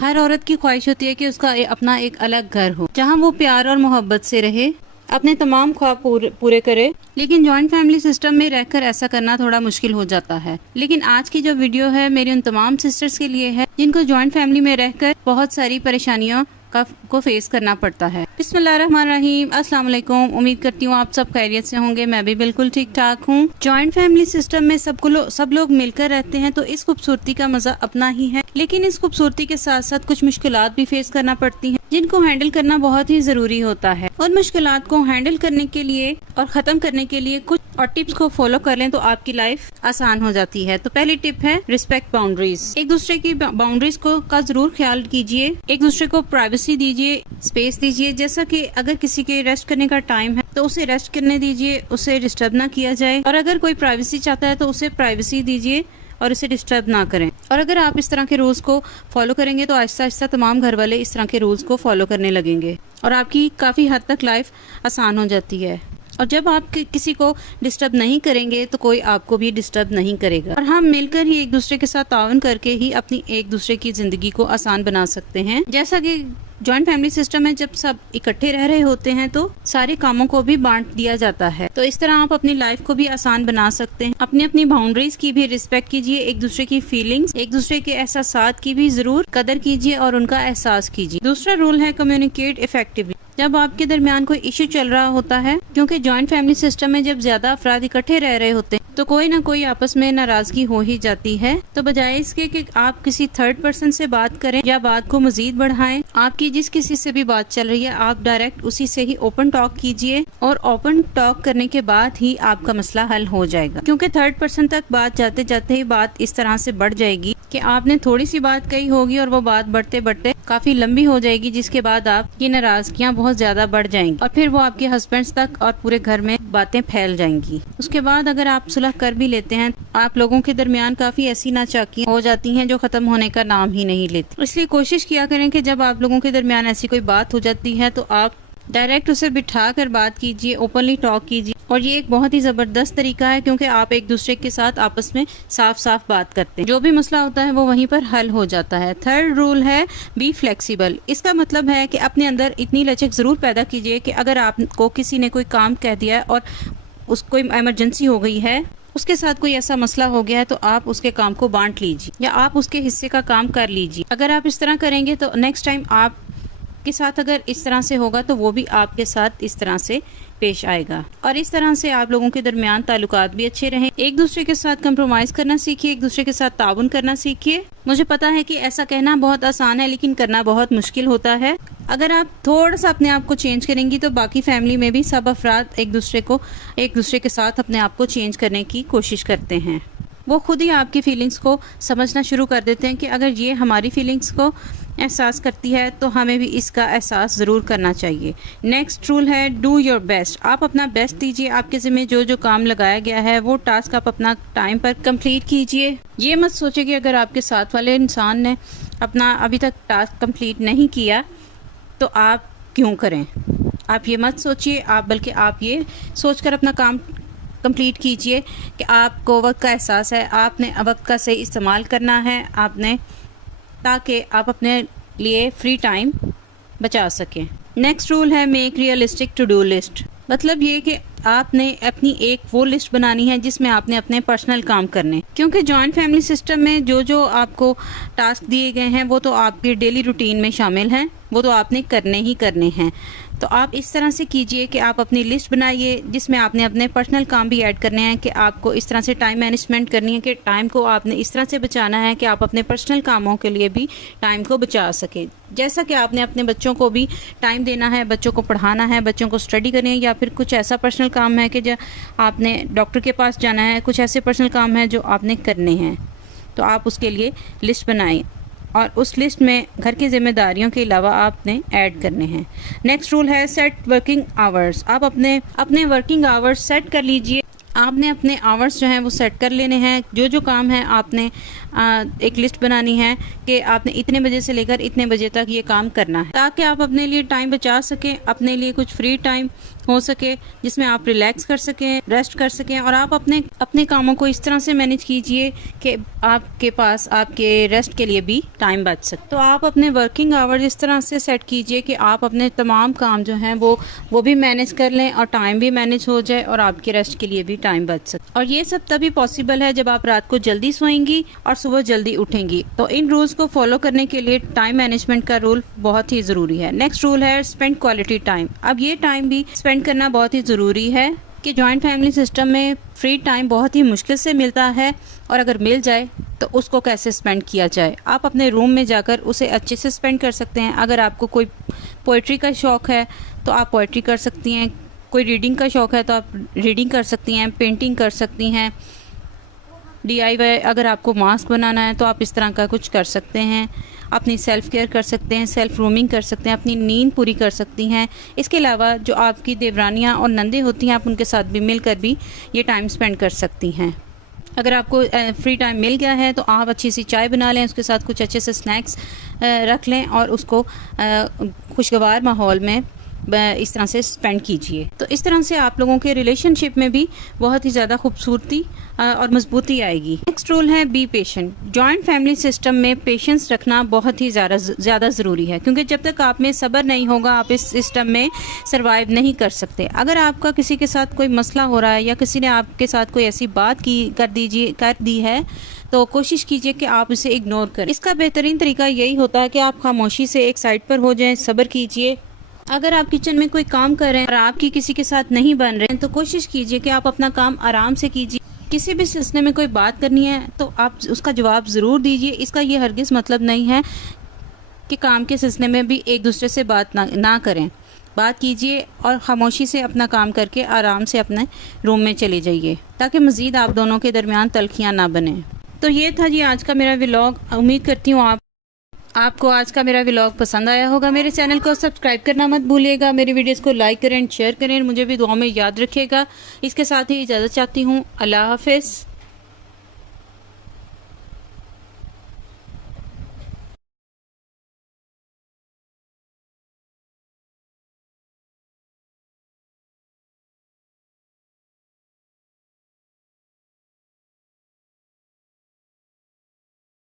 हर औरत की ख्वाहिश होती है कि उसका अपना एक अलग घर हो, जहाँ वो प्यार और मोहब्बत से रहे, अपने तमाम ख्वाब पूरे करे। लेकिन जॉइंट फैमिली सिस्टम में रहकर ऐसा करना थोड़ा मुश्किल हो जाता है। लेकिन आज की जो वीडियो है मेरी उन तमाम सिस्टर्स के लिए है जिनको जॉइंट फैमिली में रहकर बहुत सारी परेशानियों को फेस करना पड़ता है। बिस्मिल्लाहिर्रहमानिर्रहीम, अस्सलाम वालेकुम। उम्मीद करती हूँ आप सब खैरियत से होंगे। मैं भी बिल्कुल ठीक ठाक हूँ। जॉइंट फैमिली सिस्टम में सब लोग मिलकर रहते हैं तो इस खूबसूरती का मजा अपना ही है। लेकिन इस खूबसूरती के साथ साथ कुछ मुश्किलात भी फेस करना पड़ती हैं जिनको हैंडल करना बहुत ही जरूरी होता है। और मुश्किलात को हैंडल करने के लिए और खत्म करने के लिए कुछ और टिप्स को फॉलो कर लें तो आपकी लाइफ आसान हो जाती है। तो पहली टिप है रिस्पेक्ट बाउंड्रीज। एक दूसरे की बाउंड्रीज का जरूर ख्याल कीजिए। एक दूसरे को प्राइवेसी दीजिए, स्पेस दीजिए। जैसा कि अगर किसी के रेस्ट करने का टाइम है तो उसे रेस्ट करने दीजिए, उसे डिस्टर्ब ना किया जाए। और अगर कोई प्राइवेसी चाहता है तो उसे प्राइवेसी दीजिए और उसे डिस्टर्ब ना करें। और अगर आप इस तरह के रूल्स को फॉलो करेंगे तो आहिस्ता आहिस्ता तमाम घर वाले इस तरह के रूल्स को फॉलो करने लगेंगे और आपकी काफी हद तक लाइफ आसान हो जाती है। और जब आप किसी को डिस्टर्ब नहीं करेंगे तो कोई आपको भी डिस्टर्ब नहीं करेगा। और हम मिलकर ही एक दूसरे के साथ ताउन करके ही अपनी एक दूसरे की जिंदगी को आसान बना सकते हैं। जैसा कि जॉइंट फैमिली सिस्टम में जब सब इकट्ठे रह रहे होते हैं तो सारे कामों को भी बांट दिया जाता है। तो इस तरह आप अपनी लाइफ को भी आसान बना सकते हैं। अपनी बाउंड्रीज की भी रिस्पेक्ट कीजिए, एक दूसरे की फीलिंग्स, एक दूसरे के एहसासात की भी जरूर कदर कीजिए और उनका एहसास कीजिए। दूसरा रूल है कम्युनिकेट इफेक्टिवली। जब आपके दरमियान कोई इश्यू चल रहा होता है, क्योंकि जॉइंट फैमिली सिस्टम में जब ज्यादा अफराद इकट्ठे रह रहे होते हैं तो कोई ना कोई आपस में नाराजगी हो ही जाती है। तो बजाय इसके कि आप किसी थर्ड पर्सन से बात करें या बात को मजीद बढ़ाएं, आपकी जिस किसी से भी बात चल रही है आप डायरेक्ट उसी से ही ओपन टॉक कीजिए। और ओपन टॉक करने के बाद ही आपका मसला हल हो जाएगा, क्योंकि थर्ड पर्सन तक बात जाते जाते ही बात इस तरह से बढ़ जाएगी कि आपने थोड़ी सी बात कही होगी और वो बात बढ़ते बढ़ते काफी लंबी हो जाएगी, जिसके बाद आपकी नाराजगियां बहुत ज्यादा बढ़ जाएंगी और फिर वो आपके हस्बैंड्स तक और पूरे घर में बातें फैल जाएंगी। उसके बाद अगर आप सुलह कर भी लेते हैं, आप लोगों के दरमियान काफी ऐसी नाचाकियां हो जाती हैं जो खत्म होने का नाम ही नहीं लेती। इसलिए कोशिश किया करें कि जब आप लोगों के दरमियान ऐसी कोई बात हो जाती है तो आप डायरेक्ट उसे बिठा कर बात कीजिए, ओपनली टॉक कीजिए। और ये एक बहुत ही जबरदस्त तरीका है क्योंकि आप एक दूसरे के साथ आपस में साफ साफ बात करते हैं। जो भी मसला होता है वो वहीं पर हल हो जाता है। थर्ड रूल है बी फ्लेक्सिबल। इसका मतलब है कि अपने अंदर इतनी लचक जरूर पैदा कीजिए कि अगर आपको किसी ने कोई काम कह दिया है और उसको इमरजेंसी हो गई है, उसके साथ कोई ऐसा मसला हो गया है तो आप उसके काम को बांट लीजिए या आप उसके हिस्से का काम कर लीजिए। अगर आप इस तरह करेंगे तो नेक्स्ट टाइम आप के साथ अगर इस तरह से होगा तो वो भी आपके साथ इस तरह से पेश आएगा। और इस तरह से आप लोगों के दरमियान ताल्लुकात भी अच्छे रहें। एक दूसरे के साथ कंप्रोमाइज करना सीखिए, एक दूसरे के साथ ताउन करना सीखिए। मुझे पता है कि ऐसा कहना बहुत आसान है लेकिन करना बहुत मुश्किल होता है। अगर आप थोड़ा सा अपने आप को चेंज करेंगी तो बाकी फैमिली में भी सब अफराद एक दूसरे के साथ अपने आप को चेंज करने की कोशिश करते हैं। वो खुद ही आपकी फीलिंग्स को समझना शुरू कर देते हैं कि अगर ये हमारी फीलिंग्स को एहसास करती है तो हमें भी इसका एहसास ज़रूर करना चाहिए। नेक्स्ट रूल है डू योर बेस्ट। आप अपना बेस्ट दीजिए। आपके ज़िम्मे जो काम लगाया गया है वो टास्क आप अपना टाइम पर कंप्लीट कीजिए। ये मत सोचिए कि अगर आपके साथ वाले इंसान ने अपना अभी तक टास्क कंप्लीट नहीं किया तो आप क्यों करें। आप ये मत सोचिए, बल्कि आप ये सोचकर अपना काम कंप्लीट कीजिए कि आपको वक्त का एहसास है, आपने वक्त का सही इस्तेमाल करना है आपने, ताकि आप अपने लिए फ्री टाइम बचा सकें। नेक्स्ट रूल है make realistic to do list. मतलब ये कि आपने अपनी एक वो लिस्ट बनानी है जिसमें आपने अपने पर्सनल काम करने, क्योंकि जॉइंट फैमिली सिस्टम में जो आपको टास्क दिए गए हैं वो तो आपके डेली रूटीन में शामिल हैं, वो तो आपने करने ही करने हैं। तो आप इस तरह से कीजिए कि आप अपनी लिस्ट बनाइए जिसमें आपने अपने पर्सनल काम भी ऐड करने हैं कि आपको इस तरह से टाइम मैनेजमेंट करनी है कि टाइम को आपने इस तरह से बचाना है कि आप अपने पर्सनल कामों के लिए भी टाइम को बचा सकें। जैसा कि आपने अपने बच्चों को भी टाइम देना है, बच्चों को पढ़ाना है, बच्चों को स्टडी करनी है, या फिर कुछ ऐसा पर्सनल काम है कि जो आपने डॉक्टर के पास जाना है, कुछ ऐसे पर्सनल काम है जो आपने करने हैं, तो आप उसके लिए लिस्ट बनाएं और उस लिस्ट में घर की जिम्मेदारियों के अलावा आपने ऐड करने हैं। नेक्स्ट रूल है सेट वर्किंग आवर्स। आप अपने वर्किंग आवर्स सेट कर लीजिए। आपने अपने आवर्स जो हैं वो सेट कर लेने हैं। जो काम है आपने एक लिस्ट बनानी है कि आपने इतने बजे से लेकर इतने बजे तक ये काम करना है, ताकि आप अपने लिए टाइम बचा सकें, अपने लिए कुछ फ्री टाइम हो सके जिसमें आप रिलैक्स कर सकें, रेस्ट कर सकें। और आप अपने कामों को इस तरह से मैनेज कीजिए कि आपके पास आपके रेस्ट के लिए भी टाइम बच सके। तो आप अपने वर्किंग आवर्स इस तरह से सेट कीजिए कि आप अपने तमाम काम जो हैं वो भी मैनेज कर लें और टाइम भी मैनेज हो जाए और आपके रेस्ट के लिए भी टाइम बच सके। और ये सब तभी पॉसिबल है जब आप रात को जल्दी सोएंगी और सुबह जल्दी उठेंगी। तो इन रूल्स को फॉलो करने के लिए टाइम मैनेजमेंट का रूल बहुत ही ज़रूरी है। नेक्स्ट रूल है स्पेंड क्वालिटी टाइम। अब ये टाइम भी स्पेंड करना बहुत ही ज़रूरी है कि जॉइंट फैमिली सिस्टम में फ्री टाइम बहुत ही मुश्किल से मिलता है, और अगर मिल जाए तो उसको कैसे स्पेंड किया जाए। आप अपने रूम में जाकर उसे अच्छे से स्पेंड कर सकते हैं। अगर आपको कोई पोइट्री का शौक़ है तो आप पोइट्री कर सकती हैं, कोई रीडिंग का शौक़ है तो आप रीडिंग कर सकती हैं, पेंटिंग कर सकती हैं, DIY अगर आपको मास्क बनाना है तो आप इस तरह का कुछ कर सकते हैं। अपनी सेल्फ केयर कर सकते हैं, सेल्फ रूमिंग कर सकते हैं, अपनी नींद पूरी कर सकती हैं। इसके अलावा जो आपकी देवरानियाँ और नंदे होती हैं, आप उनके साथ भी मिलकर भी ये टाइम स्पेंड कर सकती हैं। अगर आपको फ्री टाइम मिल गया है तो आप अच्छी सी चाय बना लें, उसके साथ कुछ अच्छे से स्नैक्स रख लें और उसको खुशगवार माहौल में इस तरह से स्पेंड कीजिए। तो इस तरह से आप लोगों के रिलेशनशिप में भी बहुत ही ज़्यादा खूबसूरती और मजबूती आएगी। नेक्स्ट रूल है be patient. Joint family system में पेशेंस रखना बहुत ही ज़्यादा ज़रूरी है, क्योंकि जब तक आप में सब्र नहीं होगा आप इस सिस्टम में सरवाइव नहीं कर सकते। अगर आपका किसी के साथ कोई मसला हो रहा है या किसी ने आपके साथ कोई ऐसी बात कर दी है तो कोशिश कीजिए कि आप इसे इग्नोर करें। इसका बेहतरीन तरीका यही होता है कि आप खामोशी से एक साइड पर हो जाएं, सब्र कीजिए। अगर आप किचन में कोई काम कर रहे हैं और आपकी किसी के साथ नहीं बन रहे हैं तो कोशिश कीजिए कि आप अपना काम आराम से कीजिए। किसी भी सिलसिले में कोई बात करनी है तो आप उसका जवाब ज़रूर दीजिए। इसका ये हरगिज़ मतलब नहीं है कि काम के सिलसिले में भी एक दूसरे से बात ना करें। बात कीजिए और खामोशी से अपना काम करके आराम से अपने रूम में चले जाइए, ताकि मज़ीद आप दोनों के दरमियान तलखियाँ ना बने। तो ये था जी आज का मेरा व्लॉग। उम्मीद करती हूँ आपको आज का मेरा व्लॉग पसंद आया होगा। मेरे चैनल को सब्सक्राइब करना मत भूलिएगा। मेरी वीडियोस को लाइक करें, शेयर करें, मुझे भी दुआ में याद रखिएगा। इसके साथ ही इजाज़त चाहती हूँ। अल्लाह हाफ़िज़।